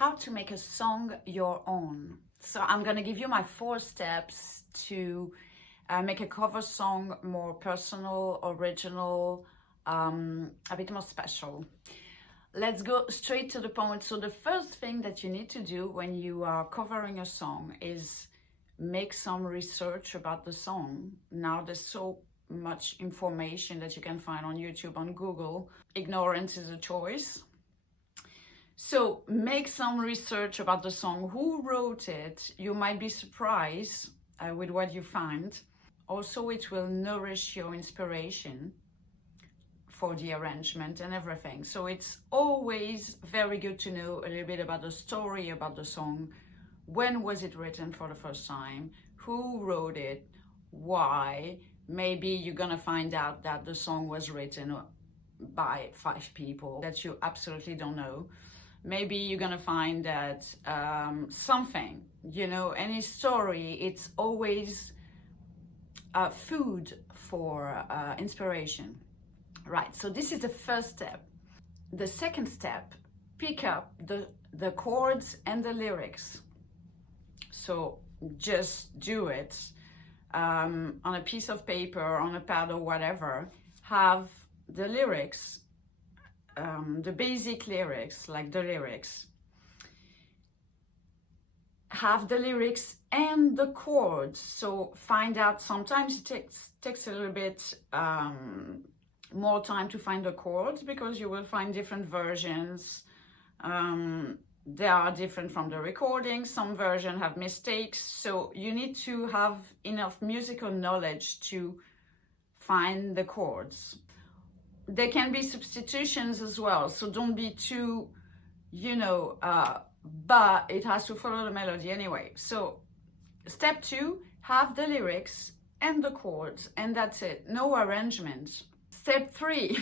how to make a song your own. So I'm going to give you my 4 steps to make a cover song more personal, original, a bit more special. Let's go straight to the point. So the first thing that you need to do when you are covering a song is make some research about the song. Now there's so much information that you can find on YouTube, on Google. Ignorance is a choice. So make some research about the song. Who wrote it? You might be surprised with what you find. Also, it will nourish your inspiration for the arrangement and everything. So it's always very good to know a little bit about the story about the song. When was it written for the first time? Who wrote it? Why? Maybe you're gonna find out that the song was written by 5 people that you absolutely don't know. Maybe you're gonna find that something, any story, it's always food for inspiration. Right, so this is the first step. The second step, pick up the chords and the lyrics. So just do it on a piece of paper, on a pad or whatever. Have the lyrics, the basic lyrics, like the lyrics. Have the lyrics and the chords. So find out, sometimes it takes a little bit more time to find the chords because you will find different versions. They are different from the recording. Some versions have mistakes. So you need to have enough musical knowledge to find the chords. There can be substitutions as well, so don't be too, but it has to follow the melody anyway. So step 2, have the lyrics and the chords, and that's it. No arrangement. Step 3,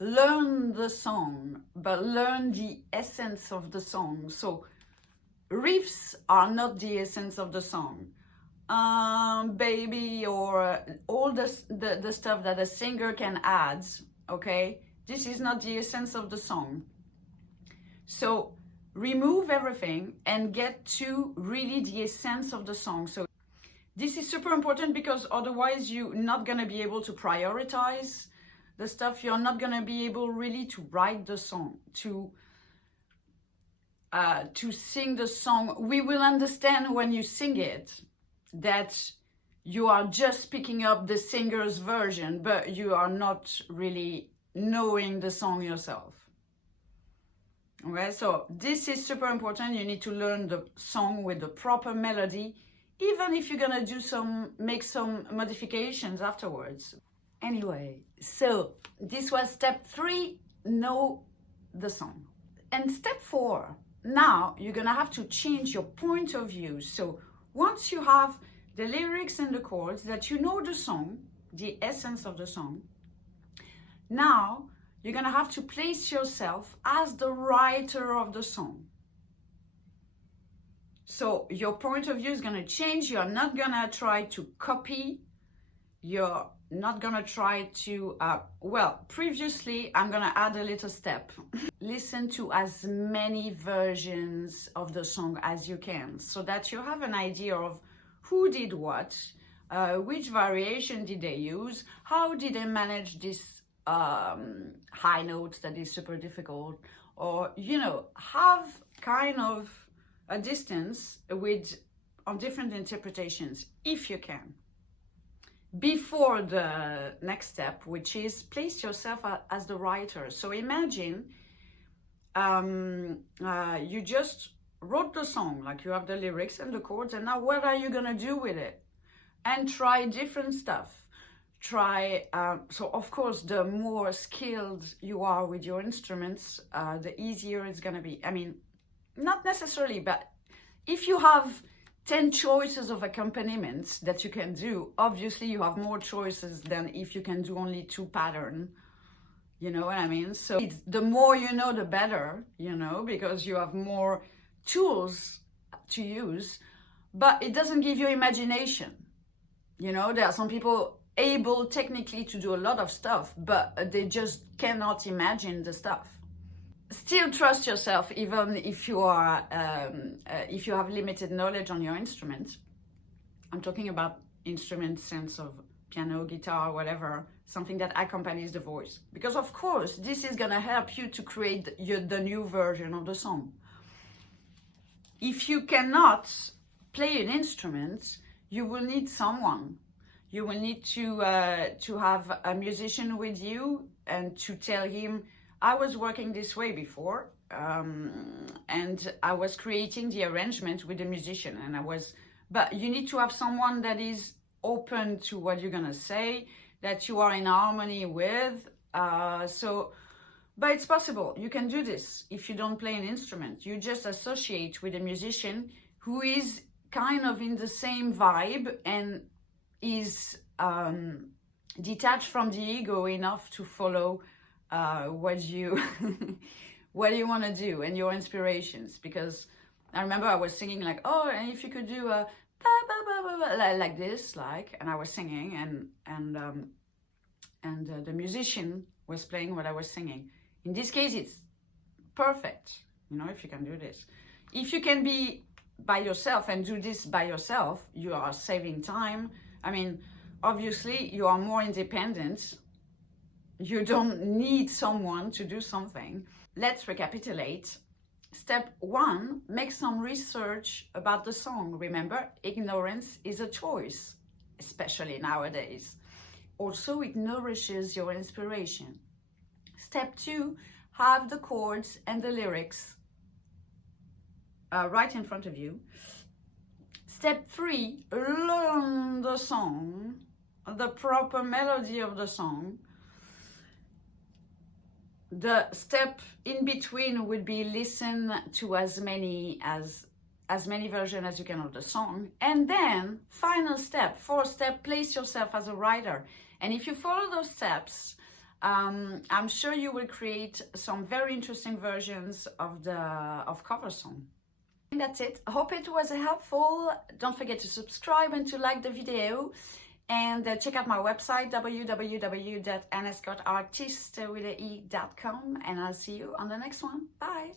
learn the song, but learn the essence of the song. So riffs are not the essence of the song. Baby, or all the stuff that a singer can add, okay? This is not the essence of the song. So remove everything and get to really the essence of the song. So this is super important because otherwise you're not gonna be able to prioritize the stuff. You're not gonna be able really to write the song, to sing the song. We will understand when you sing it that you are just picking up the singer's version, but you are not really knowing the song yourself. Okay, so this is super important. You need to learn the song with the proper melody, even if you're gonna make some modifications afterwards. Anyway, so this was step 3, know the song. And step 4, now you're gonna have to change your point of view. So once you have the lyrics and the chords, that you know the song, the essence of the song, now you're gonna have to place yourself as the writer of the song. So your point of view is gonna change. You're not gonna try to copy. You're not gonna try to, previously, I'm gonna add a little step. Listen to as many versions of the song as you can so that you have an idea of who did what, which variation did they use, how did they manage this high note that is super difficult, or, have kind of a distance on different interpretations, if you can. Before the next step, which is place yourself as the writer. So imagine you just wrote the song, like you have the lyrics and the chords, and now what are you gonna do with it? And try different stuff. So of course, the more skilled you are with your instruments, the easier it's gonna be. I mean, not necessarily, but if you have 10 choices of accompaniments that you can do, obviously you have more choices than if you can do only 2 patterns. You know what I mean? So the more you know, the better, because you have more tools to use, but it doesn't give you imagination. There are some people able technically to do a lot of stuff, but they just cannot imagine the stuff. still trust yourself, even if you are if you have limited knowledge on your instrument. I'm talking about instrument sense of piano, guitar, whatever, something that accompanies the voice. Because of course, this is gonna help you to create the new version of the song. If you cannot play an instrument, you will need someone. You will need to have a musician with you and to tell him, I was working this way before, and I was creating the arrangement with the musician, but you need to have someone that is open to what you're gonna say, that you are in harmony with. But it's possible. You can do this if you don't play an instrument. You just associate with a musician who is kind of in the same vibe and is detached from the ego enough to follow what you what you want to do and your inspirations. Because I remember I was singing like, oh, and if you could do a like this, and I was singing, and the musician was playing what I was singing. In this case, it's perfect, you know, if you can do this. If you can be by yourself and do this by yourself, you are saving time. I mean, obviously, you are more independent. You don't need someone to do something. Let's recapitulate. Step 1, make some research about the song. Remember, ignorance is a choice, especially nowadays. Also, it nourishes your inspiration. Step 2, have the chords and the lyrics right in front of you. Step 3, learn the song, the proper melody of the song. The step in between would be listen to as many versions as you can of the song. And then final step, 4th step, place yourself as a writer. And if you follow those steps, I'm sure you will create some very interesting versions of cover song. That's it. I hope it was helpful. Don't forget to subscribe and to like the video. And check out my website, www.anascottartist.com. And I'll see you on the next one. Bye.